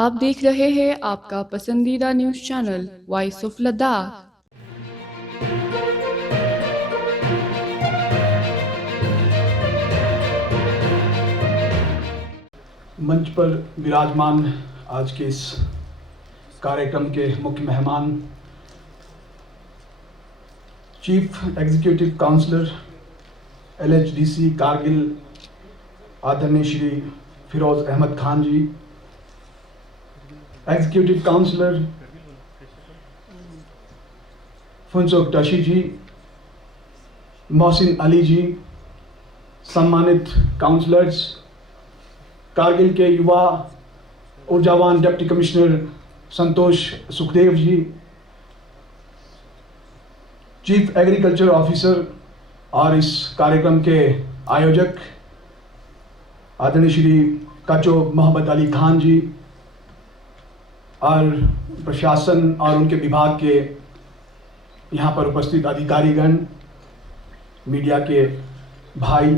आप देख रहे हैं आपका पसंदीदा news channel voice of Ladakh. मंच पर विराजमान आज के इस कार्यक्रम के मुख्य मेहमान chief executive counsellor LHDC Kargil आदरणीय श्री फिरोज अहमद खान जी, एग्जीक्यूटिव काउंसलर फुनसुक टशी जी, मोहसिन अली जी, सम्मानित काउंसलर्स, कारगिल के युवा ऊर्जावान डिप्टी कमिश्नर संतोष Sukhdev ji, chief agriculture officer और इस कार्यक्रम के आयोजक आदरणीय श्री काचो मोहम्मद अली खान जी और प्रशासन और उनके विभाग के यहाँ पर उपस्थित अधिकारीगण, मीडिया के भाई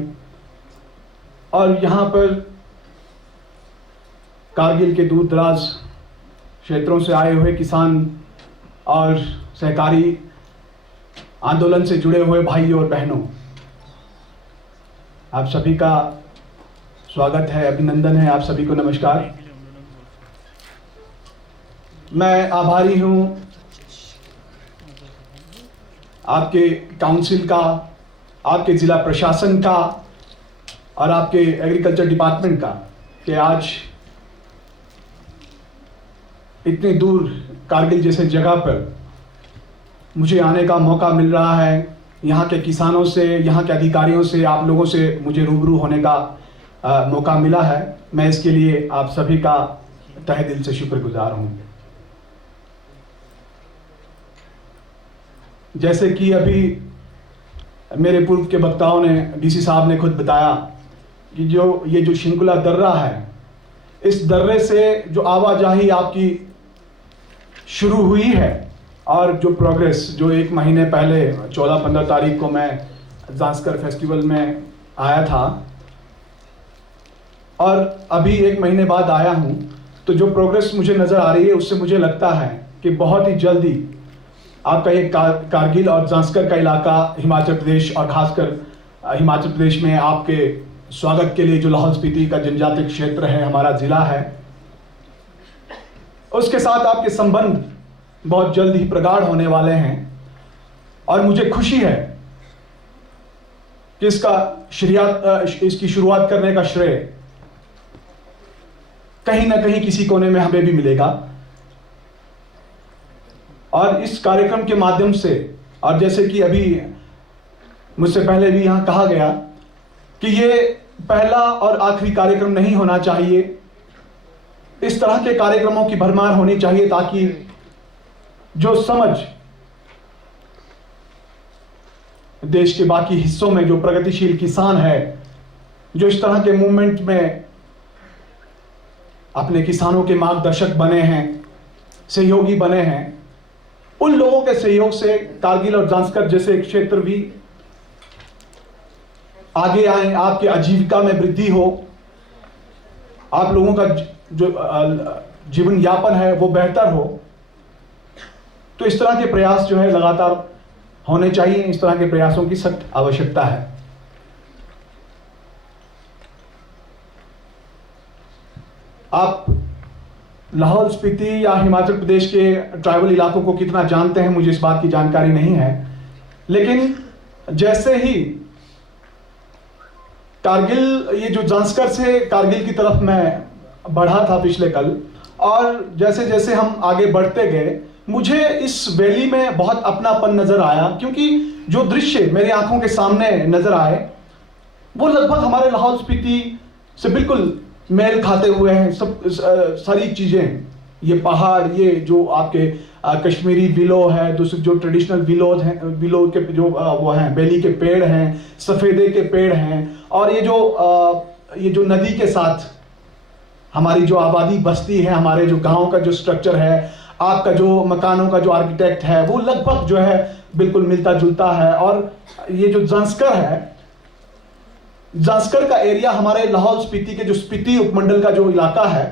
और यहाँ पर कारगिल के दूर दराज क्षेत्रों से आए हुए किसान और सहकारी आंदोलन से जुड़े हुए भाइयों और बहनों, आप सभी का स्वागत है, अभिनंदन है, आप सभी को नमस्कार। मैं आभारी हूँ आपके काउंसिल का, आपके ज़िला प्रशासन का और आपके एग्रीकल्चर डिपार्टमेंट का कि आज इतनी दूर कारगिल जैसे जगह पर मुझे आने का मौका मिल रहा है। यहाँ के किसानों से, यहाँ के अधिकारियों से, आप लोगों से मुझे रूबरू होने का मौका मिला है। मैं इसके लिए आप सभी का तहे दिल से शुक्रगुजार हूँ। जैसे कि अभी मेरे पूर्व के वक्ताओं ने, DC साहब ने खुद बताया कि ये जो शिंकुला दर्रा है, इस दर्रे से जो आवाजाही आपकी शुरू हुई है और जो प्रोग्रेस, जो एक महीने पहले 14-15 तारीख को मैं ज़ांस्कर फेस्टिवल में आया था और अभी एक महीने बाद आया हूँ, तो जो प्रोग्रेस मुझे नज़र आ रही है उससे मुझे लगता है कि बहुत ही जल्दी आपका ये कारगिल और ज़ांस्कर का इलाका, हिमाचल प्रदेश और खासकर हिमाचल प्रदेश में आपके स्वागत के लिए जो लाहौल स्पीति का जनजातीय क्षेत्र है, हमारा ज़िला है, उसके साथ आपके संबंध बहुत जल्द ही प्रगाढ़ होने वाले हैं। और मुझे खुशी है कि इसकी शुरुआत करने का श्रेय कहीं ना कहीं किसी कोने में हमें भी मिलेगा। और इस कार्यक्रम के माध्यम से, और जैसे कि अभी मुझसे पहले भी यहाँ कहा गया कि ये पहला और आखिरी कार्यक्रम नहीं होना चाहिए, इस तरह के कार्यक्रमों की भरमार होनी चाहिए ताकि जो समझ देश के बाकी हिस्सों में जो प्रगतिशील किसान है, जो इस तरह के मूवमेंट में अपने किसानों के मार्गदर्शक बने हैं, सहयोगी बने हैं, उन लोगों के सहयोग से कारगिल और ज़ांस्कर जैसे क्षेत्र भी आगे आए, आपके आजीविका में वृद्धि हो, आप लोगों का जो जीवन यापन है वो बेहतर हो। तो इस तरह के प्रयास जो है लगातार होने चाहिए। इस तरह के प्रयासों की सख्त आवश्यकता है। आप लाहौल स्पीति या हिमाचल प्रदेश के ट्राइबल इलाकों को कितना जानते हैं, मुझे इस बात की जानकारी नहीं है, लेकिन जैसे ही कारगिल, ये जो ज़ांस्कर से कारगिल की तरफ मैं बढ़ा था पिछले कल, और जैसे जैसे हम आगे बढ़ते गए, मुझे इस वैली में बहुत अपनापन नजर आया, क्योंकि जो दृश्य मेरी आंखों के सामने नजर आए वो लगभग हमारे लाहौल स्पीति से बिल्कुल मेल खाते हुए हैं। सब सारी चीजें, ये पहाड़, ये जो आपके कश्मीरी विलो है, दूसरे जो ट्रेडिशनल विलोज हैं, विलो के जो वो हैं, बेली के पेड़ हैं, सफेदे के पेड़ हैं, और ये जो नदी के साथ हमारी जो आबादी बस्ती है, हमारे जो गांव का जो स्ट्रक्चर है, आपका जो मकानों का जो आर्किटेक्ट है, वो लगभग जो है बिल्कुल मिलता जुलता है। और ये जो ज़ांस्कर है, ज़ांस्कर का एरिया हमारे लाहौल स्पीति के जो स्पीति उपमंडल का जो इलाका है,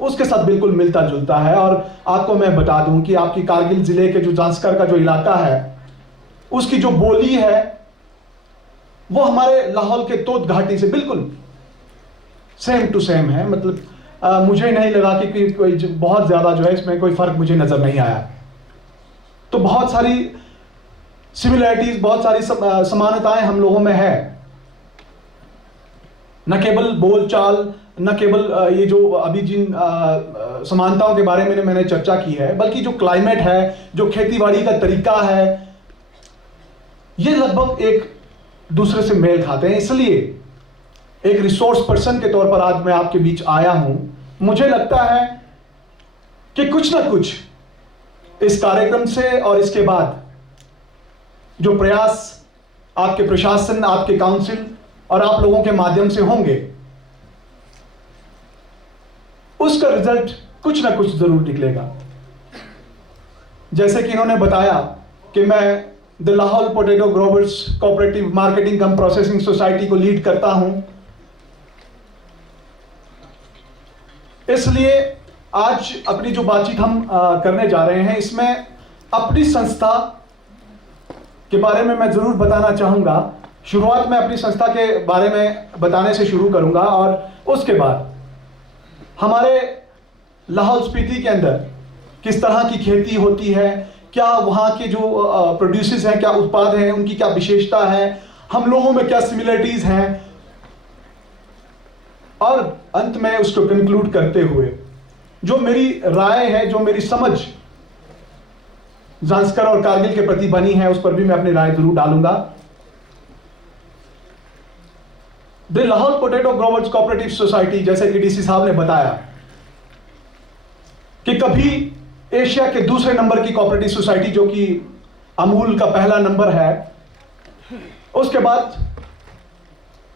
उसके साथ बिल्कुल मिलता जुलता है। और आपको मैं बता दूं कि आपकी कारगिल जिले के जो जांस्कर का जो इलाका है, उसकी जो बोली है वो हमारे लाहौल के तोत घाटी से बिल्कुल सेम टू सेम है। मतलब मुझे नहीं लगा कि कोई बहुत ज्यादा जो है इसमें कोई फर्क मुझे नजर नहीं आया। तो बहुत सारी सिमिलैरिटीज, बहुत सारी समानताएं हम लोगों में है। न केवल बोलचाल, न केवल ये जो अभी जिन समानताओं के बारे में मैंने चर्चा की है, बल्कि जो क्लाइमेट है, जो खेतीबाड़ी का तरीका है, ये लगभग एक दूसरे से मेल खाते हैं। इसलिए एक रिसोर्स पर्सन के तौर पर आज मैं आपके बीच आया हूं। मुझे लगता है कि कुछ ना कुछ इस कार्यक्रम से और इसके बाद जो प्रयास आपके प्रशासन, आपके काउंसिल और आप लोगों के माध्यम से होंगे, उसका रिजल्ट कुछ ना कुछ जरूर निकलेगा। जैसे कि इन्होंने बताया कि मैं the Lahaul potato growers cooperative marketing come processing society को लीड करता हूं। इसलिए आज अपनी जो बातचीत हम करने जा रहे हैं, इसमें अपनी संस्था के बारे में मैं जरूर बताना चाहूंगा। शुरुआत में अपनी संस्था के बारे में बताने से शुरू करूंगा और उसके बाद हमारे लाहौल स्पीति के अंदर किस तरह की खेती होती है, क्या वहाँ के जो प्रोड्यूसेस हैं, क्या उत्पाद हैं, उनकी क्या विशेषता है, हम लोगों में क्या सिमिलरिटीज हैं, और अंत में उसको कंक्लूड करते हुए जो मेरी राय है, जो मेरी समझ जांस्कर और कारगिल के प्रति बनी है, उस पर भी मैं अपनी राय जरूर डालूंगा। The Lahaul potato growers cooperative society, जैसे कि डीसी साहब ने बताया कि कभी एशिया के दूसरे नंबर की कोऑपरेटिव सोसाइटी, जो कि अमूल का पहला नंबर है, उसके बाद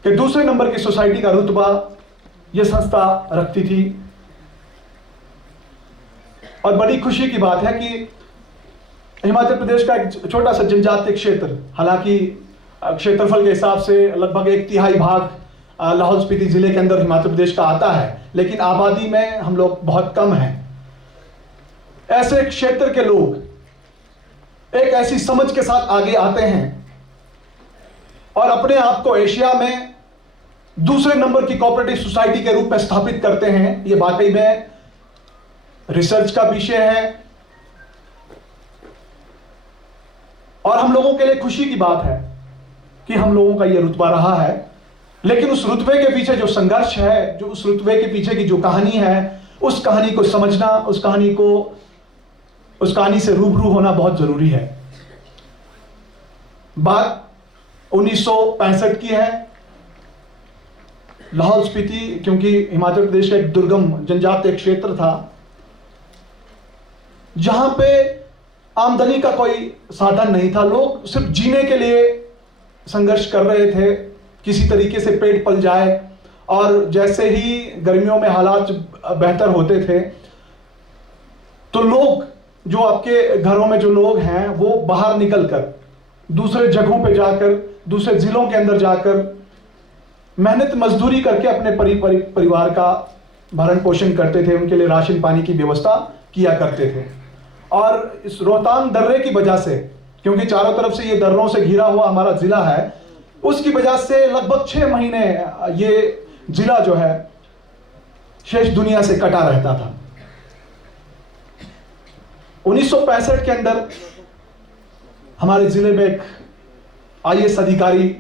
के दूसरे नंबर की सोसाइटी का रुतबा यह संस्था रखती थी। और बड़ी खुशी की बात है कि हिमाचल प्रदेश का एक छोटा सा जनजातीय क्षेत्र, हालांकि क्षेत्रफल के हिसाब से लगभग 1/3 भाग लाहौल स्पीति जिले के अंदर हिमाचल प्रदेश का आता है, लेकिन आबादी में हम लोग बहुत कम हैं। ऐसे क्षेत्र के लोग एक ऐसी समझ के साथ आगे आते हैं और अपने आप को एशिया में दूसरे नंबर की कोऑपरेटिव सोसाइटी के रूप में स्थापित करते हैं। यह वाकई में रिसर्च का विषय है और हम लोगों के लिए खुशी की बात है कि हम लोगों का यह रुतबा रहा है। लेकिन उस रुतबे के पीछे जो संघर्ष है, जो उस रुतबे के पीछे की जो कहानी है, उस कहानी को समझना, उस कहानी से रूबरू होना बहुत जरूरी है। बात 1965 की है। लाहौल स्पीति क्योंकि हिमाचल प्रदेश का एक दुर्गम जनजातीय क्षेत्र था, जहां पे आमदनी का कोई साधन नहीं था। लोग सिर्फ जीने के लिए संघर्ष कर रहे थे, किसी तरीके से पेट पल जाए। और जैसे ही गर्मियों में हालात बेहतर होते थे तो लोग, जो आपके घरों में जो लोग हैं, वो बाहर निकलकर दूसरे जगहों पे जाकर, दूसरे जिलों के अंदर जाकर मेहनत मजदूरी करके अपने परिवार का भरण पोषण करते थे, उनके लिए राशन पानी की व्यवस्था किया करते थे। और इस रोहतांग दर्रे की वजह से, क्योंकि चारों तरफ से ये दर्रों से घिरा हुआ हमारा जिला है, उसकी वजह से लगभग 6 महीने ये जिला जो है शेष दुनिया से कटा रहता था। 1965 के अंदर हमारे जिले में एक IAS अधिकारी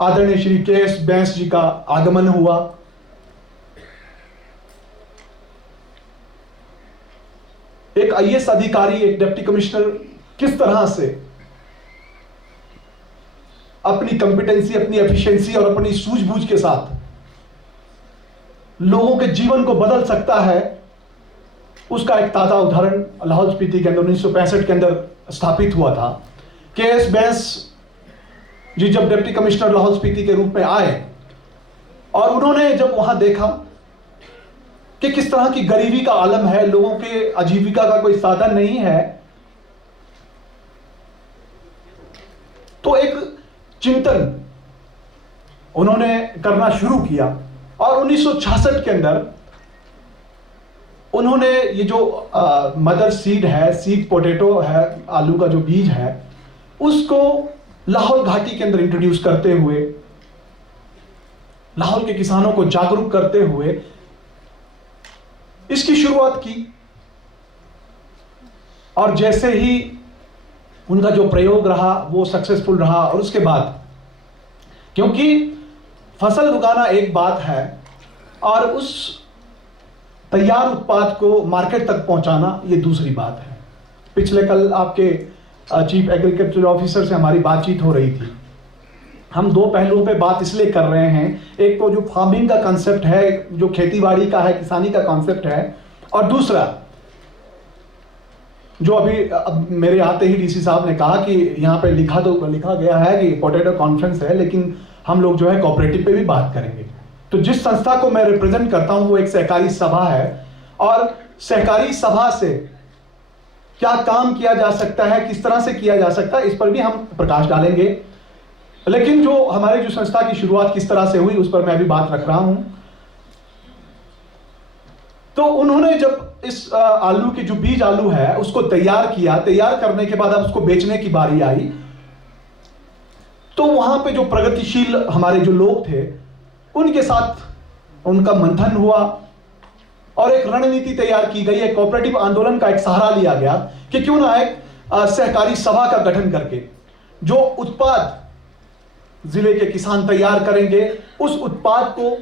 आदरणीय श्री KS बैंस जी का आगमन हुआ। एक IAS अधिकारी, एक डिप्टी कमिश्नर किस तरह से अपनी कॉम्पिटेंसी, अपनी एफिशिएंसी और अपनी सूझबूझ के साथ लोगों के जीवन को बदल सकता है, उसका एक ताजा उदाहरण लाहौल स्पीति के अंदर 1965 के अंदर स्थापित हुआ था। KS बैंस जी जब डिप्टी कमिश्नर लाहौल स्पीति के रूप में आए और उन्होंने जब वहां देखा कि किस तरह की गरीबी का आलम है, लोगों के आजीविका का कोई साधन नहीं है, तो एक चिंतन उन्होंने करना शुरू किया। और 1966 के अंदर उन्होंने ये जो मदर सीड है, सीड पोटैटो है, आलू का जो बीज है, उसको लाहौल घाटी के अंदर इंट्रोड्यूस करते हुए, लाहौल के किसानों को जागरूक करते हुए इसकी शुरुआत की। और जैसे ही उनका जो प्रयोग रहा वो सक्सेसफुल रहा, और उसके बाद, क्योंकि फसल उगाना एक बात है और उस तैयार उत्पाद को मार्केट तक पहुंचाना ये दूसरी बात है। पिछले कल आपके चीफ एग्रीकल्चर ऑफिसर से हमारी बातचीत हो रही थी। हम दो पहलुओं पे बात इसलिए कर रहे हैं, एक तो जो फार्मिंग का कॉन्सेप्ट है, जो खेतीबाड़ी का है, किसानी का कॉन्सेप्ट है, और दूसरा जो अभी मेरे आते ही डीसी साहब ने कहा कि यहाँ पे लिखा गया है कि पोटैटो कॉन्फ्रेंस है, लेकिन हम लोग जो है कोऑपरेटिव पे भी बात करेंगे। तो जिस संस्था को मैं रिप्रेजेंट करता हूं वो एक सहकारी सभा है, और सहकारी सभा से क्या काम किया जा सकता है, किस तरह से किया जा सकता है, इस पर भी हम प्रकाश डालेंगे। लेकिन जो हमारे जो संस्था की शुरुआत किस तरह से हुई उस पर मैं अभी बात रख रहा हूं। तो उन्होंने जब इस आलू के जो बीज आलू है उसको तैयार किया, तैयार करने के बाद अब उसको बेचने की बारी आई, तो वहां पे जो प्रगतिशील हमारे जो लोग थे उनके साथ उनका मंथन हुआ और एक रणनीति तैयार की गई। एक कोऑपरेटिव आंदोलन का एक सहारा लिया गया कि क्यों ना एक सहकारी सभा का गठन करके जो उत्पाद जिले के किसान तैयार करेंगे उस उत्पाद को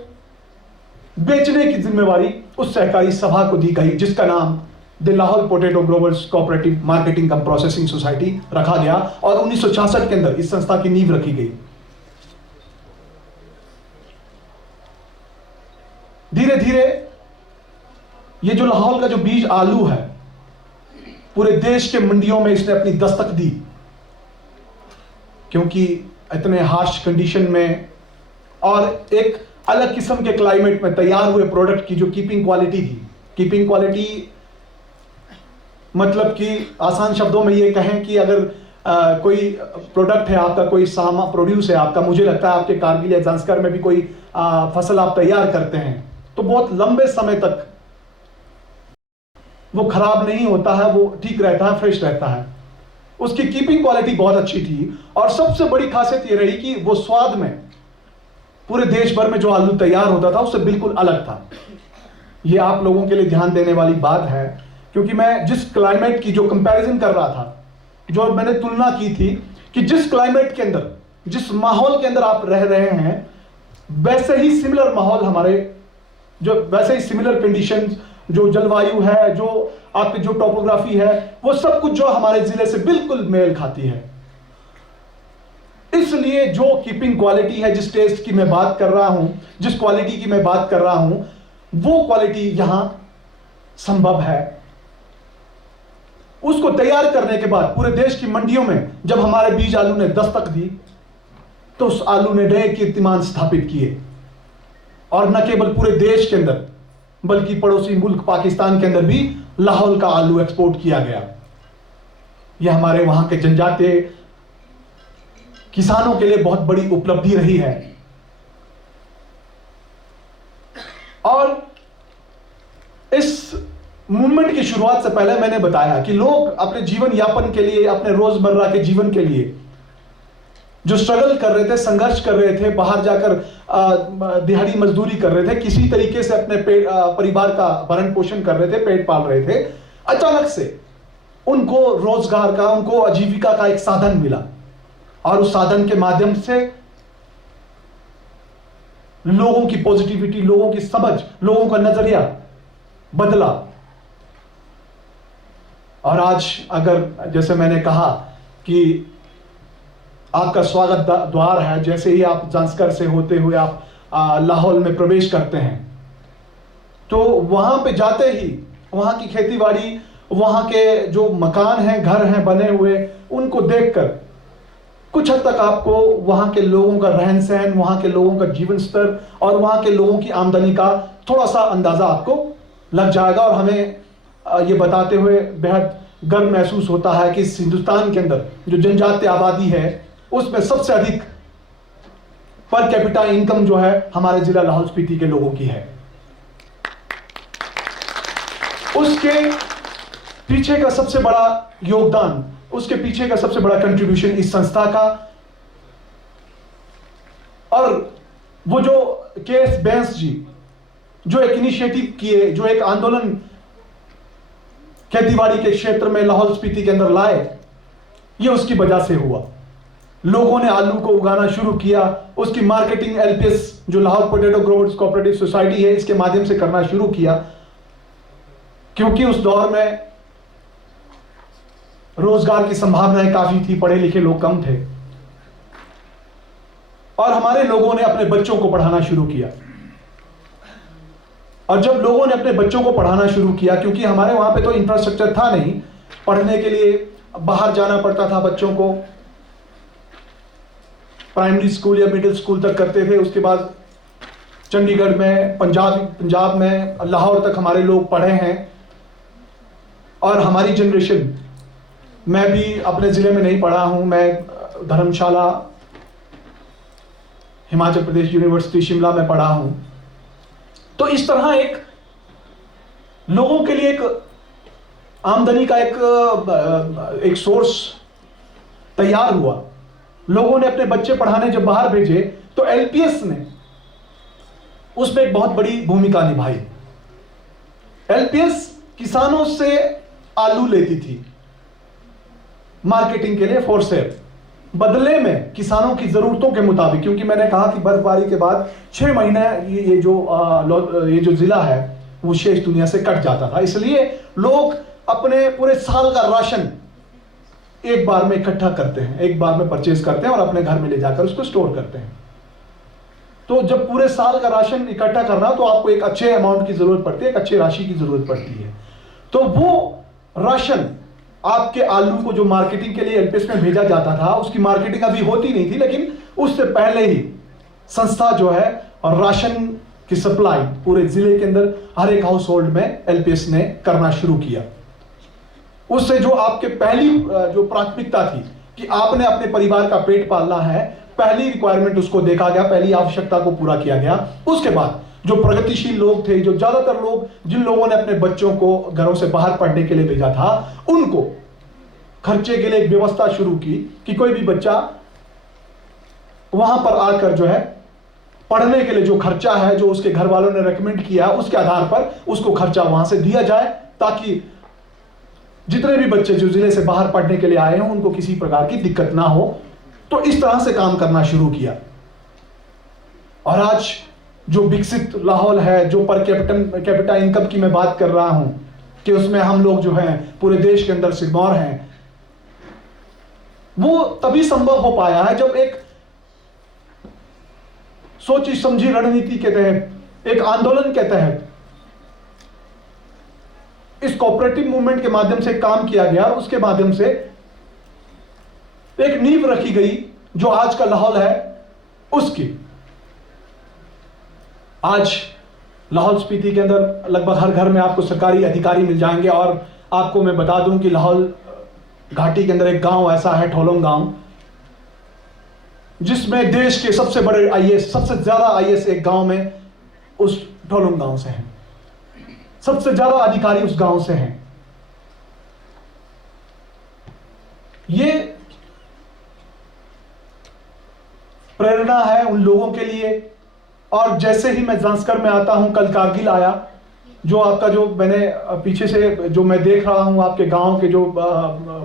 बेचने की जिम्मेवारी उस सहकारी सभा को दी गई, जिसका नाम the Lahaul potato growers cooperative marketing come processing society रखा गया। और 1966 के अंदर इस संस्था की नींव रखी गई। धीरे धीरे ये जो लाहौल का जो बीज आलू है पूरे देश के मंडियों में इसने अपनी दस्तक दी, क्योंकि इतने हार्श कंडीशन में और एक अलग किस्म के क्लाइमेट में तैयार हुए प्रोडक्ट की जो कीपिंग क्वालिटी थी। कीपिंग क्वालिटी मतलब कि आसान शब्दों में ये कहें कि अगर कोई प्रोडक्ट है आपका, कोई सामान प्रोड्यूस है आपका, मुझे लगता है आपके कारगिल या ज़ांस्कर में भी कोई फसल आप तैयार करते हैं तो बहुत लंबे समय तक वो खराब नहीं होता है, वो ठीक रहता है, फ्रेश रहता है। उसकी कीपिंग क्वालिटी बहुत अच्छी थी और सबसे बड़ी खासियत ये रही कि वो स्वाद में पूरे देश भर में जो आलू तैयार होता था उससे बिल्कुल अलग था। ये आप लोगों के लिए ध्यान देने वाली बात है, क्योंकि मैं जिस क्लाइमेट की जो कंपैरिजन कर रहा था, जो मैंने तुलना की थी कि जिस क्लाइमेट के अंदर, जिस माहौल के अंदर आप रह रहे हैं, वैसे ही सिमिलर माहौल हमारे वैसे ही सिमिलर कंडीशंस, जो जलवायु है, जो आपकी जो टोपोग्राफी है, वो सब कुछ जो हमारे जिले से बिल्कुल मेल खाती है। इसलिए जो कीपिंग क्वालिटी है, जिस टेस्ट की मैं बात कर रहा हूं, जिस क्वालिटी की मैं बात कर रहा हूं, वो क्वालिटी यहां संभव है। उसको तैयार करने के बाद पूरे देश की मंडियों में जब हमारे बीज आलू ने दस्तक दी तो उस आलू ने नए कीर्तिमान स्थापित किए, और न केवल पूरे देश के अंदर बल्कि पड़ोसी मुल्क पाकिस्तान के अंदर भी लाहौल का आलू एक्सपोर्ट किया गया। यह हमारे वहां के जनजातीय किसानों के लिए बहुत बड़ी उपलब्धि रही है। और इस मूवमेंट की शुरुआत से पहले मैंने बताया कि लोग अपने जीवन यापन के लिए, अपने रोजमर्रा के जीवन के लिए जो स्ट्रगल कर रहे थे, संघर्ष कर रहे थे, बाहर जाकर दिहाड़ी मजदूरी कर रहे थे, किसी तरीके से अपने परिवार का भरण पोषण कर रहे थे, पेट पाल रहे थे, अचानक से उनको रोजगार का, उनको आजीविका का एक साधन मिला, और उस साधन के माध्यम से लोगों की पॉजिटिविटी, लोगों की समझ, लोगों का नजरिया बदला। और आज अगर जैसे मैंने कहा कि आपका स्वागत द्वार है, जैसे ही आप ज़ांस्कर से होते हुए आप लाहौल में प्रवेश करते हैं तो वहां पे जाते ही वहां की खेतीबाड़ी, वहां के जो मकान हैं, घर हैं बने हुए, उनको देखकर कुछ हद तक आपको वहां के लोगों का रहन सहन, वहां के लोगों का जीवन स्तर और वहां के लोगों की आमदनी का थोड़ा सा अंदाजा आपको लग जाएगा। और हमें ये बताते हुए बेहद गर्व महसूस होता है कि इस हिंदुस्तान के अंदर जो जनजातीय आबादी है उसमें सबसे अधिक पर कैपिटा इनकम जो है हमारे जिला लाहौल स्पीति के लोगों की है। उसके पीछे का सबसे बड़ा योगदान, उसके पीछे का सबसे बड़ा कंट्रीब्यूशन इस संस्था का, और वो जो के.एस. बैंस जी जो एक इनिशिएटिव किए, जो एक आंदोलन खेतीबाड़ी के क्षेत्र में लाहौल स्पीति के अंदर लाए, ये उसकी वजह से हुआ। लोगों ने आलू को उगाना शुरू किया, उसकी मार्केटिंग एलपीएस जो Lahaul potato growers cooperative society है, इसके माध्यम से करना शुरू किया, क्योंकि उस दौर में रोजगार की संभावनाएं काफी थी, पढ़े लिखे लोग कम थे, और हमारे लोगों ने अपने बच्चों को पढ़ाना शुरू किया। और जब लोगों ने अपने बच्चों को पढ़ाना शुरू किया, क्योंकि हमारे वहां पे तो इंफ्रास्ट्रक्चर था नहीं, पढ़ने के लिए बाहर जाना पड़ता था, बच्चों को प्राइमरी स्कूल या मिडिल स्कूल तक करते थे, उसके बाद चंडीगढ़ में, पंजाब में, लाहौर तक हमारे लोग पढ़े हैं। और हमारी जनरेशन, मैं भी अपने जिले में नहीं पढ़ा हूं, मैं धर्मशाला हिमाचल प्रदेश यूनिवर्सिटी शिमला में पढ़ा हूं। तो इस तरह एक लोगों के लिए एक आमदनी का एक सोर्स तैयार हुआ। लोगों ने अपने बच्चे पढ़ाने जब बाहर भेजे, तो एलपीएस ने उसमें एक बहुत बड़ी भूमिका निभाई। एलपीएस किसानों से आलू लेती थी मार्केटिंग के लिए फॉर सेल, बदले में किसानों की जरूरतों के मुताबिक, क्योंकि मैंने कहा कि बर्फबारी के बाद 6 महीने ये जो जिला है वो शेष दुनिया से कट जाता था, इसलिए लोग अपने पूरे साल का राशन एक बार में इकट्ठा करते हैं, एक बार में परचेज करते हैं और अपने घर में ले जाकर उसको स्टोर करते हैं। तो जब पूरे साल का राशन इकट्ठा करना, तो आपको एक अच्छे अमाउंट की जरूरत पड़ती है, एक अच्छी राशि की जरूरत पड़ती है। तो वो राशन आपके आलू को जो मार्केटिंग के लिए एलपीएस में भेजा जाता था, उसकी मार्केटिंग अभी होती नहीं थी, लेकिन उससे पहले ही संस्था जो है और राशन की सप्लाई पूरे जिले के अंदर हर एक हाउस होल्ड में एलपीएस ने करना शुरू किया। उससे जो आपके पहली जो प्राथमिकता थी कि आपने अपने परिवार का पेट पालना है, पहली रिक्वायरमेंट उसको देखा गया, पहली आवश्यकता को पूरा किया गया। उसके बाद जो प्रगतिशील लोग थे, जो ज्यादातर लोग जिन लोगों ने अपने बच्चों को घरों से बाहर पढ़ने के लिए भेजा था, उनको खर्चे के लिए एक व्यवस्था शुरू की कि कोई भी बच्चा वहां पर आकर जो है पढ़ने के लिए जो खर्चा है, जो उसके घर वालों ने रेकमेंड किया, उसके आधार पर उसको खर्चा वहां से दिया जाए, ताकि जितने भी बच्चे जो जिले से बाहर पढ़ने के लिए आए हैं उनको किसी प्रकार की दिक्कत ना हो। तो इस तरह से काम करना शुरू किया। और आज जो विकसित लाहौल है, जो पर कैपिटा इनकम की मैं बात कर रहा हूं कि उसमें हम लोग जो हैं पूरे देश के अंदर सिरमौर हैं, वो तभी संभव हो पाया है जब एक सोची समझी रणनीति के तहत, एक आंदोलन के तहत इस कोऑपरेटिव मूवमेंट के माध्यम से काम किया गया, और उसके माध्यम से एक नींव रखी गई जो आज का लाहौल है उसकी। आज लाहौल स्पीति के अंदर लगभग हर घर में आपको सरकारी अधिकारी मिल जाएंगे। और आपको मैं बता दूं कि लाहौल घाटी के अंदर एक गांव ऐसा है, ठोलंग गांव, जिसमें देश के सबसे बड़े आईएएस, सबसे ज्यादा आईएएस एक गांव में उस ठोलंग गांव से हैं। सबसे ज्यादा अधिकारी उस गांव से हैं। ये प्रेरणा है उन लोगों के लिए। और जैसे ही मैं जांस्कर में आता हूं, कल कारगिल आया, जो आपका जो मैंने पीछे से जो मैं देख रहा हूं आपके गांव के जो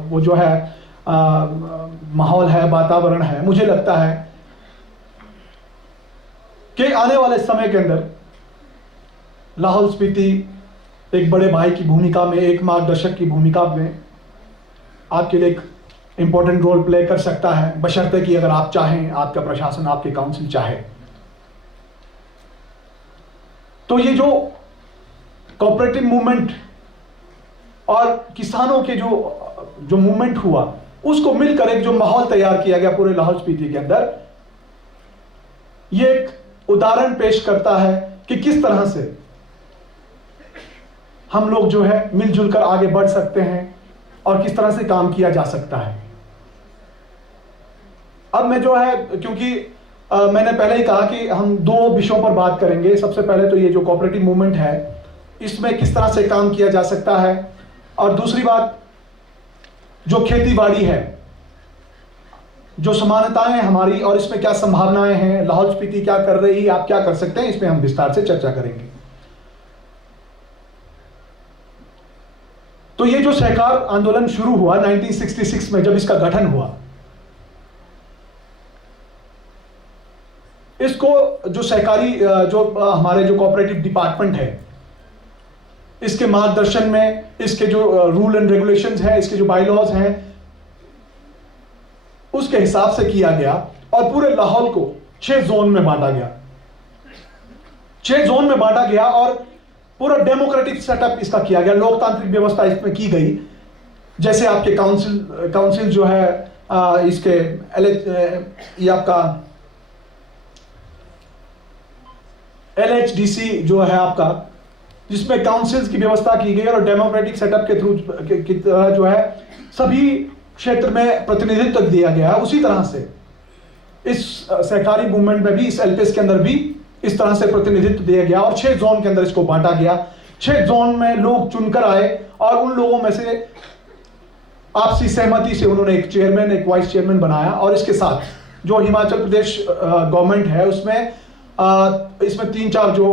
वो जो है माहौल है, वातावरण है, मुझे लगता है कि आने वाले समय के अंदर लाहौल स्पीति एक बड़े भाई की भूमिका में, एक मार्गदर्शक की भूमिका में आपके लिए एक इंपॉर्टेंट रोल प्ले कर सकता है, बशर्ते कि अगर आप चाहें, आपका प्रशासन, आपकी काउंसिल चाहे। तो ये जो कोऑपरेटिव मूवमेंट और किसानों के जो मूवमेंट हुआ, उसको मिलकर एक जो माहौल तैयार किया गया पूरे लाहौल स्पीति के अंदर, ये एक उदाहरण पेश करता है कि किस तरह से हम लोग जो है मिलजुल कर आगे बढ़ सकते हैं और किस तरह से काम किया जा सकता है। अब मैं जो है, क्योंकि मैंने पहले ही कहा कि हम 2 विषयों पर बात करेंगे। सबसे पहले तो ये जो कोऑपरेटिव मूवमेंट है इसमें किस तरह से काम किया जा सकता है। और दूसरी बात, जो खेतीबाड़ी है, जो समानताएं हमारी और इसमें क्या संभावनाएं हैं, लाहौल स्पीति क्या कर रही है, आप क्या कर सकते हैं, इसमें हम विस्तार से चर्चा करेंगे। तो ये जो सहकार आंदोलन शुरू हुआ 1966 में, जब इसका गठन हुआ, इसको जो सहकारी जो हमारे जो कोऑपरेटिव डिपार्टमेंट है, इसके मार्गदर्शन में, इसके जो रूल एंड रेगुलेशंस हैं, इसके जो बायलॉज हैं, उसके हिसाब से किया गया और पूरे लाहौल को 6 जोन में बांटा गया। 6 जोन में बांटा गया और पूरा डेमोक्रेटिक सेटअप इसका किया गया, लोकतांत्रिक व्यवस्था इसमें की गई। जैसे आपके काउंसिल जो है इसके ये आपका LHDC जो है आपका, जिसमें काउंसिल्स की व्यवस्था की गई और डेमोक्रेटिक सेटअप के थ्रू की तरह जो है सभी क्षेत्र में प्रतिनिधित्व दिया गया है। उसी तरह से इस सहकारी मूवमेंट में भी, इस LPS के अंदर भी इस तरह से प्रतिनिधित्व दिया गया और 6 जोन के अंदर इसको बांटा गया। 6 जोन में लोग चुनकर आए और उन लोगों में से आपसी सहमति से उन्होंने एक चेयरमैन, एक वाइस चेयरमैन बनाया। और इसके साथ जो हिमाचल प्रदेश गवर्नमेंट है, उसमें इसमें 3-4 जो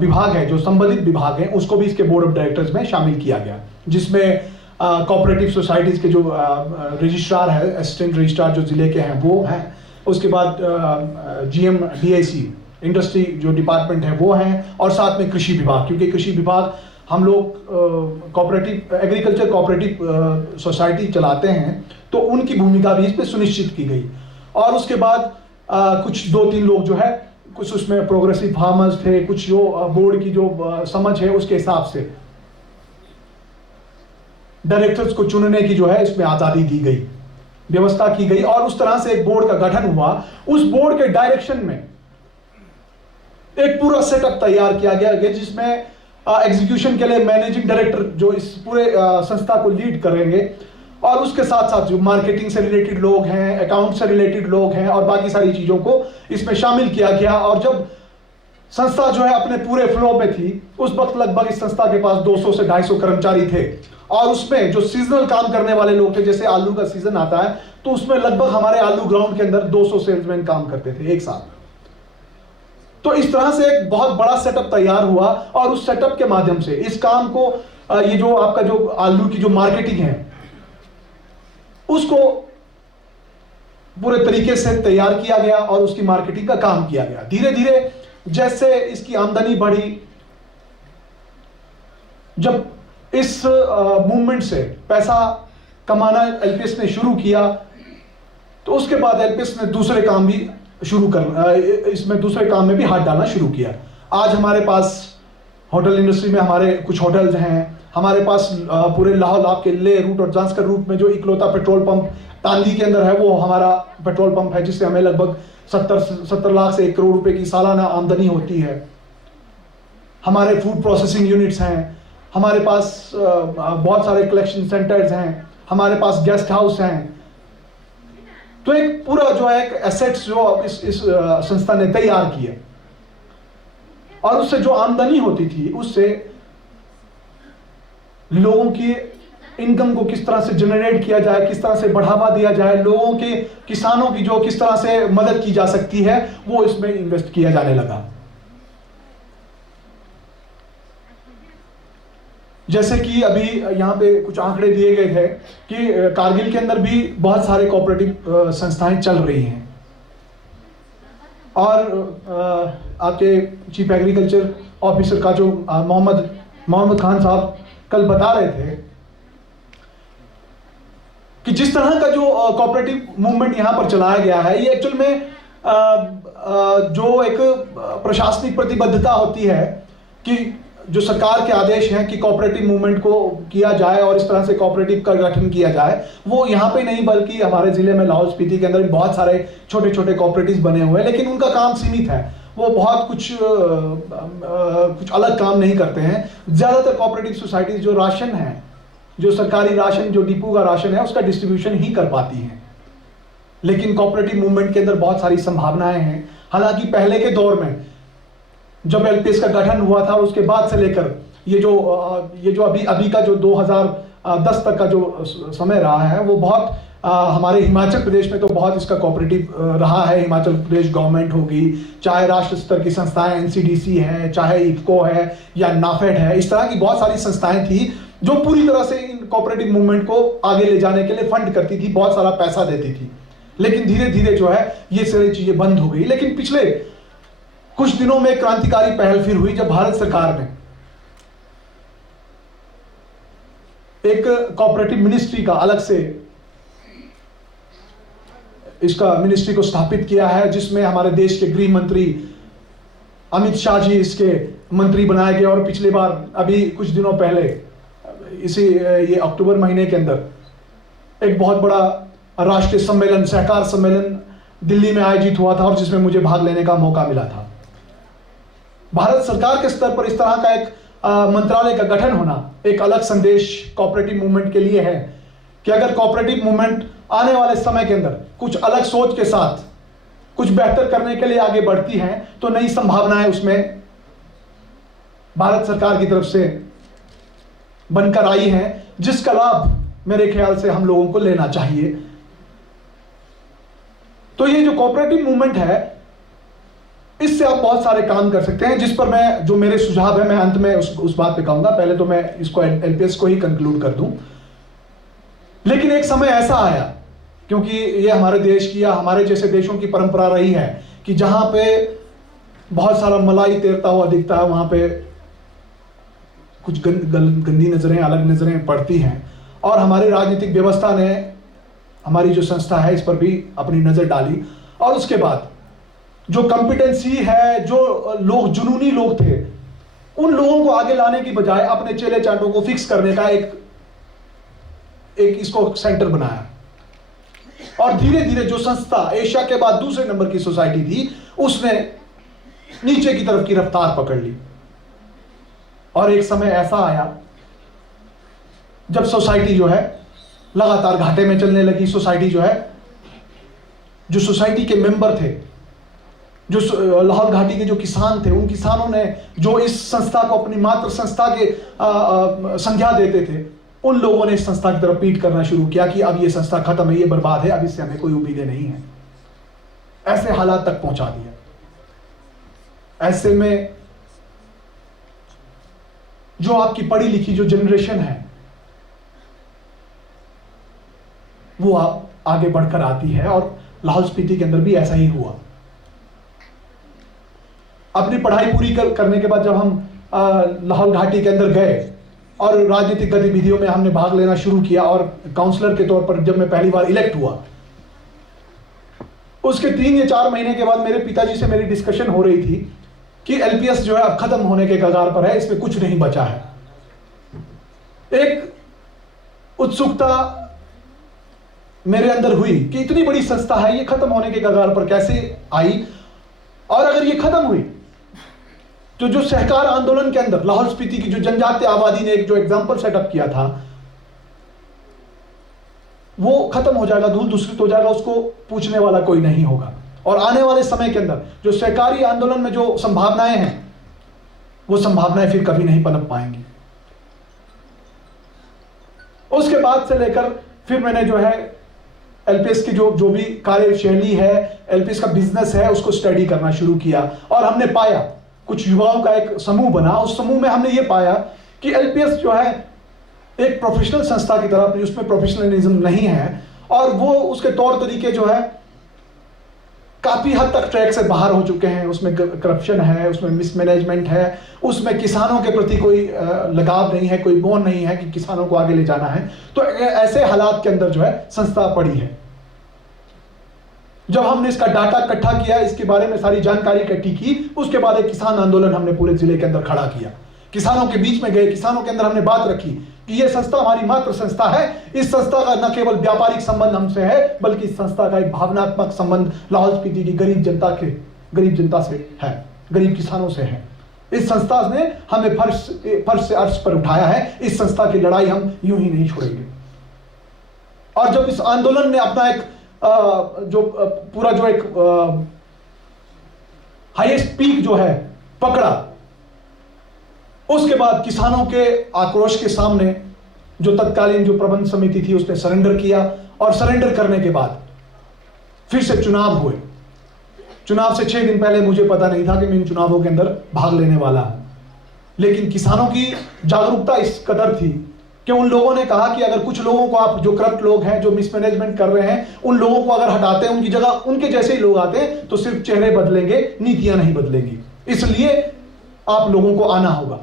विभाग है, जो संबंधित विभाग हैं, उसको भी इसके बोर्ड ऑफ डायरेक्टर्स में शामिल किया गया, जिसमें कोऑपरेटिव सोसाइटीज के जो रजिस्ट्रार है, असिस्टेंट रजिस्ट्रार जो जिले के हैं वो हैं। उसके बाद GM DIC इंडस्ट्री जो डिपार्टमेंट है वो हैं, और साथ में कृषि विभाग, क्योंकि कृषि विभाग हम लोग कोऑपरेटिव एग्रीकल्चर कोऑपरेटिव सोसाइटी चलाते हैं, तो उनकी भूमिका भी इस पर सुनिश्चित की गई। और उसके बाद कुछ 2-3 लोग जो है, कुछ उसमें प्रोग्रेसिव फार्मर्स थे, कुछ जो बोर्ड की जो समझ है उसके हिसाब से डायरेक्टर्स को चुनने की जो है इसमें आजादी दी गई, व्यवस्था की गई, और उस तरह से एक बोर्ड का गठन हुआ। उस बोर्ड के डायरेक्शन में एक पूरा सेटअप तैयार किया गया, जिसमें एग्जीक्यूशन के लिए मैनेजिंग डायरेक्टर जो इस पूरे संस्था को लीड करेंगे, और उसके साथ साथ जो मार्केटिंग से रिलेटेड लोग हैं, अकाउंट से रिलेटेड लोग हैं, और बाकी सारी चीजों को इसमें शामिल किया गया। और जब संस्था जो है अपने पूरे फ्लो में थी, उस वक्त लगभग इस संस्था के पास 200 से 250 कर्मचारी थे, और उसमें जो सीजनल काम करने वाले लोग थे, जैसे आलू का सीजन आता है तो उसमें लगभग हमारे आलू ग्राउंड के अंदर 200 सेल्समैन काम करते थे एक साथ। तो इस तरह से एक बहुत बड़ा सेटअप तैयार हुआ, और उस सेटअप के माध्यम से इस काम को, ये जो आपका जो आलू की जो मार्केटिंग है, उसको पूरे तरीके से तैयार किया गया और उसकी मार्केटिंग का काम किया गया। धीरे धीरे जैसे इसकी आमदनी बढ़ी, जब इस मूवमेंट से पैसा कमाना LPS ने शुरू किया, तो उसके बाद LPS ने दूसरे काम भी शुरू इसमें दूसरे काम में भी हाथ डालना शुरू किया। आज हमारे पास होटल इंडस्ट्री में हमारे कुछ होटल्स हैं, हमारे पास पूरे लाहौल आपके ले रूट और जांस्कर रूट में जो इकलौता पेट्रोल पंप तांदी के अंदर है, वो हमारा पेट्रोल पंप है, जिससे हमें लगभग 70 लाख से 1 करोड़ रुपए की सालाना आमदनी होती है। हमारे फूड प्रोसेसिंग यूनिट्स हैं, हमारे पास बहुत सारे कलेक्शन सेंटर्स हैं, हमारे पास गेस्ट हाउस हैं। तो एक पूरा जो है एक एसेट्स जो इस संस्था ने तैयार किए, और उससे जो आमदनी होती थी, उससे लोगों की इनकम को किस तरह से जनरेट किया जाए, किस तरह से बढ़ावा दिया जाए, लोगों के, किसानों की जो किस तरह से मदद की जा सकती है, वो इसमें इन्वेस्ट किया जाने लगा। जैसे कि अभी यहाँ पे कुछ आंकड़े दिए गए थे कि कारगिल के अंदर भी बहुत सारे कोऑपरेटिव संस्थाएं चल रही हैं, और आपके चीफ एग्रीकल्चर ऑफिसर का जो मोहम्मद खान साहब कल बता रहे थे कि जिस तरह का जो कोऑपरेटिव मूवमेंट यहाँ पर चलाया गया है, ये एक्चुअल में जो एक प्रशासनिक प्रतिबद्धता होती है कि जो सरकार के आदेश हैं कि कोऑपरेटिव मूवमेंट को किया जाए और इस तरह से कोऑपरेटिव का गठन किया जाए, वो यहाँ पे नहीं बल्कि हमारे जिले में लाहौल स्पीति के अंदर भी बहुत सारे छोटे छोटे कोऑपरेटिव्स बने हुए हैं, लेकिन उनका काम सीमित है, वो बहुत कुछ अलग काम नहीं करते हैं। ज़्यादातर कोऑपरेटिव सोसाइटीज जो राशन है, जो सरकारी राशन, जो डिपो का राशन है, उसका डिस्ट्रीब्यूशन ही कर पाती हैं। लेकिन कोऑपरेटिव मूवमेंट के अंदर बहुत सारी संभावनाएं हैं। हालांकि पहले के दौर में जब एलपीएस का गठन हुआ था उसके बाद से लेकर ये जो अभी का जो 2010 तक का जो समय रहा है वो बहुत हमारे हिमाचल प्रदेश में तो बहुत इसका कोऑपरेटिव रहा है। हिमाचल प्रदेश गवर्नमेंट होगी, चाहे राष्ट्र स्तर की संस्थाएं एनसीडीसी है, चाहे इफको है या नाफेड है, इस तरह की बहुत सारी संस्थाएं थी जो पूरी तरह से इन कोऑपरेटिव मूवमेंट को आगे ले जाने के लिए फंड करती थी, बहुत सारा पैसा देती थी। लेकिन धीरे धीरे जो है ये सारी चीजें बंद हो गई। लेकिन पिछले कुछ दिनों में क्रांतिकारी पहल फिर हुई जब भारत सरकार ने एक कोऑपरेटिव मिनिस्ट्री का अलग से इसका मिनिस्ट्री को स्थापित किया है, जिसमें हमारे देश के गृह मंत्री अमित शाह जी इसके मंत्री बनाए गए। और पिछली बार अभी कुछ दिनों पहले ये अक्टूबर महीने के अंदर एक बहुत बड़ा राष्ट्रीय सम्मेलन, सहकार सम्मेलन दिल्ली में आयोजित हुआ था और जिसमें मुझे भाग लेने का मौका मिला था। भारत सरकार के स्तर पर इस तरह का एक मंत्रालय का गठन होना एक अलग संदेश कोऑपरेटिव मूवमेंट के लिए है कि अगर कोऑपरेटिव मूवमेंट आने वाले समय के अंदर कुछ अलग सोच के साथ कुछ बेहतर करने के लिए आगे बढ़ती है तो नई संभावनाएं उसमें भारत सरकार की तरफ से बनकर आई हैं, जिसका लाभ मेरे ख्याल से हम लोगों को लेना चाहिए। तो ये जो कोऑपरेटिव मूवमेंट है इससे आप बहुत सारे काम कर सकते हैं, जिस पर जो मेरे सुझाव है मैं अंत में उस बात पे कहूंगा। पहले तो मैं इसको एलपीएस को ही कंक्लूड कर दूं। लेकिन एक समय ऐसा आया, क्योंकि ये हमारे देश की या हमारे जैसे देशों की परंपरा रही है कि जहां पे बहुत सारा मलाई तैरता हुआ दिखता है वहां पे कुछ गंदी नजरें, अलग नजरें पड़ती हैं। और हमारी राजनीतिक व्यवस्था ने हमारी जो संस्था है इस पर भी अपनी नजर डाली। और उसके बाद जो कॉम्पिटेंसी है, जो लोग जुनूनी लोग थे, उन लोगों को आगे लाने की बजाय अपने चेले चाटों को फिक्स करने का एक इसको सेंटर बनाया। और धीरे धीरे जो संस्था एशिया के बाद दूसरे नंबर की सोसाइटी थी उसने नीचे की तरफ की रफ्तार पकड़ ली। और एक समय ऐसा आया जब सोसाइटी जो है लगातार घाटे में चलने लगी। सोसाइटी जो है, जो सोसाइटी के मेंबर थे, जो लाहौल घाटी के जो किसान थे, उन किसानों ने जो इस संस्था को अपनी मात्र संस्था के संज्ञा देते थे, उन लोगों ने इस संस्था की तरफ पीठ करना शुरू किया कि अब ये संस्था खत्म है, ये बर्बाद है, अब इससे हमें कोई उम्मीदें नहीं है। ऐसे हालात तक पहुंचा दिया। ऐसे में जो आपकी पढ़ी लिखी जो जनरेशन है वो आगे बढ़कर आती है। और लाहौल स्पीति के अंदर भी ऐसा ही हुआ। अपनी पढ़ाई पूरी करने के बाद जब हम लाहौल घाटी के अंदर गए और राजनीतिक गतिविधियों में हमने भाग लेना शुरू किया और काउंसलर के तौर पर जब मैं पहली बार इलेक्ट हुआ, उसके 3 या 4 महीने के बाद मेरे पिताजी से मेरी डिस्कशन हो रही थी कि एलपीएस जो है अब खत्म होने के कगार पर है, इसमें कुछ नहीं बचा है। एक उत्सुकता मेरे अंदर हुई कि इतनी बड़ी संस्था है, ये खत्म होने के कगार पर कैसे आई, और अगर ये खत्म हुई तो जो सहकार आंदोलन के अंदर लाहौल स्पीति की जो जनजातीय आबादी ने एक जो एग्जाम्पल सेटअप किया था वो खत्म हो जाएगा, धूल दूषित हो जाएगा, उसको पूछने वाला कोई नहीं होगा। और आने वाले समय के अंदर जो सहकारी आंदोलन में जो संभावनाएं हैं वो संभावनाएं फिर कभी नहीं पनप पाएंगी। उसके बाद से लेकर फिर मैंने जो है एलपीएस की जो भी कार्यशैली है, एलपीएस का बिजनेस है, उसको स्टडी करना शुरू किया। और हमने पाया, कुछ युवाओं का एक समूह बना, उस समूह में हमने ये पाया कि एलपीएस जो है एक प्रोफेशनल संस्था की तरह, उसमें प्रोफेशनलिज्म नहीं है और वो उसके तौर तरीके जो है काफी हद तक ट्रैक से बाहर हो चुके हैं। उसमें करप्शन है, उसमें मिसमैनेजमेंट है, उसमें किसानों के प्रति कोई लगाव नहीं है, कोई मोह नहीं है कि किसानों को आगे ले जाना है। तो ऐसे हालात के अंदर जो है संस्था पड़ी है। जब हमने इसका डाटा इकट्ठा किया, इसके बारे में सारी जानकारी इकट्ठी की, उसके बाद एक किसान आंदोलन हमने पूरे जिले के अंदर खड़ा किया। किसानों के बीच में गए, किसानों के अंदर हमने बात रखी कि ये संस्था हमारी मात्र संस्था है। इस संस्था का न केवल व्यापारिक संबंध हमसे है, बल्कि इस संस्था का एक भावनात्मक संबंध लाहौल स्पीति की गरीब जनता से है, गरीब किसानों से है। इस संस्था ने हमें फर्श से अर्श पर उठाया है। इस संस्था की लड़ाई हम यूं ही नहीं छोड़ेंगे। और जब इस आंदोलन ने अपना एक जो पूरा जो एक हाईएस्ट पीक जो है पकड़ा। उसके बाद किसानों के आक्रोश के सामने जो तत्कालीन जो प्रबंध समिति थी उसने सरेंडर किया, और सरेंडर करने के बाद फिर से चुनाव हुए। चुनाव से 6 दिन पहले मुझे पता नहीं था कि मैं इन चुनावों के अंदर भाग लेने वाला हूं, लेकिन किसानों की जागरूकता इस कदर थी कि उन लोगों ने कहा कि अगर कुछ लोगों को, आप जो करप्ट लोग हैं, जो मिसमैनेजमेंट कर रहे हैं, उन लोगों को अगर हटाते हैं, उनकी जगह उनके जैसे ही लोग आते हैं, तो सिर्फ चेहरे बदलेंगे, नीतियां नहीं बदलेंगी। इसलिए आप लोगों को आना होगा।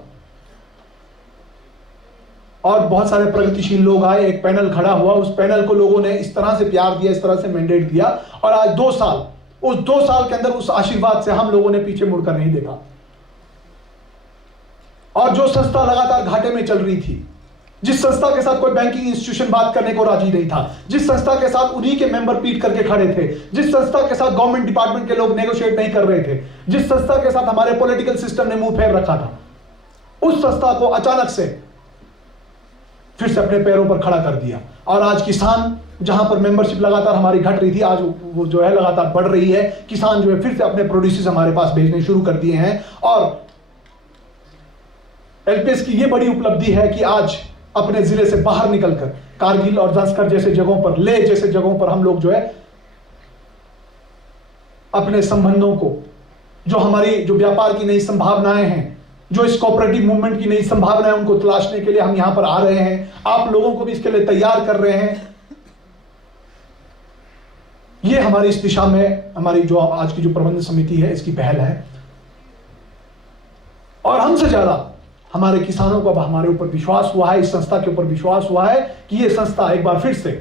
और बहुत सारे प्रगतिशील लोग आए, एक पैनल खड़ा हुआ, उस पैनल को लोगों ने इस तरह से प्यार दिया, इस तरह से मैंडेट दिया, और आज 2 साल, उस 2 साल के अंदर उस आशीर्वाद से हम लोगों ने पीछे मुड़कर नहीं देखा। और जो संस्था लगातार घाटे में चल रही थी, जिस संस्था के साथ कोई बैंकिंग इंस्टीट्यूशन बात करने को राजी नहीं था, जिस संस्था के साथ उन्हीं के मेंबर पीट करके खड़े थे, जिस संस्था के साथ गवर्नमेंट डिपार्टमेंट के लोग नेगोशिएट नहीं कर रहे थे, जिस संस्था के साथ हमारे पॉलिटिकल सिस्टम ने मुंह फेर रखा था, उस संस्था को अचानक से फिर से अपने पैरों पर खड़ा कर दिया। और आज किसान, जहां पर मेंबरशिप लगातार हमारी घट रही थी, आज वो जो है लगातार बढ़ रही है। किसान जो है फिर से अपने प्रोड्यूसर्स हमारे पास भेजने शुरू कर दिए हैं। और एलपीएस की ये बड़ी उपलब्धि है कि आज अपने जिले से बाहर निकलकर कारगिल और जांस्कर जैसे जगहों पर, लेह जैसे जगहों पर हम लोग जो है अपने संबंधों को, जो हमारी जो व्यापार की नई संभावनाएं हैं, जो इस कोऑपरेटिव मूवमेंट की नई संभावनाएं, उनको तलाशने के लिए हम यहां पर आ रहे हैं। आप लोगों को भी इसके लिए तैयार कर रहे हैं। ये हमारी इस दिशा में हमारी जो आज की जो प्रबंध समिति है, इसकी पहल है। और हमसे ज्यादा हमारे किसानों को अब हमारे ऊपर विश्वास हुआ है, इस संस्था के ऊपर विश्वास हुआ है कि ये संस्था एक बार फिर से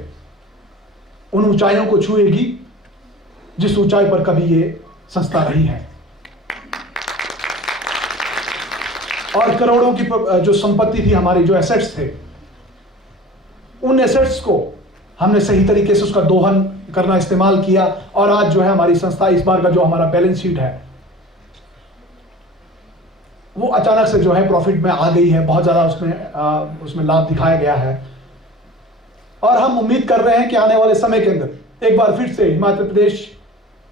उन ऊंचाइयों को छुएगी जिस ऊंचाई पर कभी ये संस्था रही है। और करोड़ों की जो संपत्ति थी हमारी, जो एसेट्स थे, उन एसेट्स को हमने सही तरीके से उसका दोहन करना, इस्तेमाल किया। और आज जो है हमारी संस्था, इस बार का जो हमारा बैलेंस शीट है, वो अचानक से जो है प्रॉफिट में आ गई है। बहुत ज्यादा उसमें लाभ दिखाया गया है। और हम उम्मीद कर रहे हैं कि आने वाले समय के अंदर एक बार फिर से हिमाचल प्रदेश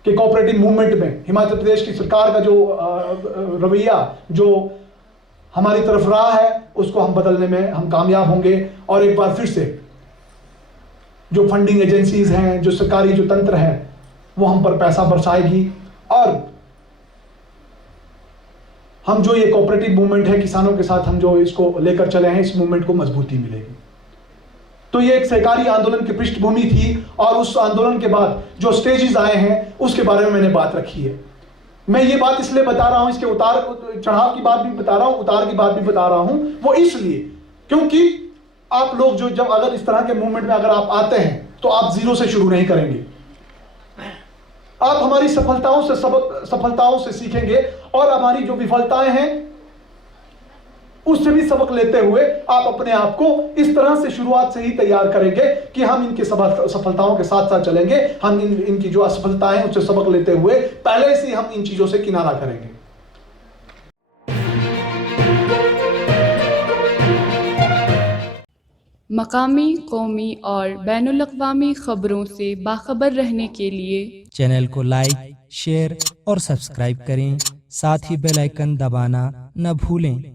के कोऑपरेटिव मूवमेंट में, हिमाचल प्रदेश की सरकार का जो रवैया जो हमारी तरफ रहा है, उसको हम बदलने में हम कामयाब होंगे। और एक बार फिर से जो फंडिंग एजेंसीज हैं, जो सरकारी जो तंत्र है, वो हम पर पैसा बरसाएगी। और हम जो ये कोऑपरेटिव मूवमेंट है, किसानों के साथ हम जो इसको लेकर चले हैं, इस मूवमेंट को मजबूती मिलेगी। तो ये एक सहकारी आंदोलन की पृष्ठभूमि थी। और उस आंदोलन के बाद जो स्टेजेस आए हैं, उसके बारे में मैंने बात रखी है। मैं ये बात इसलिए बता रहा हूं, इसके उतार चढ़ाव की बात भी बता रहा हूं, उतार की बात भी बता रहा हूं, वो इसलिए क्योंकि आप लोग जो जब अगर इस तरह के मूवमेंट में अगर आप आते हैं, तो आप जीरो से शुरू नहीं करेंगे। आप हमारी सफलताओं से सीखेंगे, और हमारी जो विफलताएं हैं उससे भी सबक लेते हुए आप अपने आप को इस तरह से शुरुआत से ही तैयार करेंगे कि हम इनके सफलताओं के साथ साथ चलेंगे। हम इनकी जो असफलताएं हैं उससे सबक लेते हुए पहले से हम इन चीजों से किनारा करेंगे। मकामी, कौमी और बैनुल-अक़वामी खबरों से बाखबर रहने के लिए चैनल को लाइक, शेयर और सब्सक्राइब करें। साथ ही बेल आइकन दबाना न भूलें।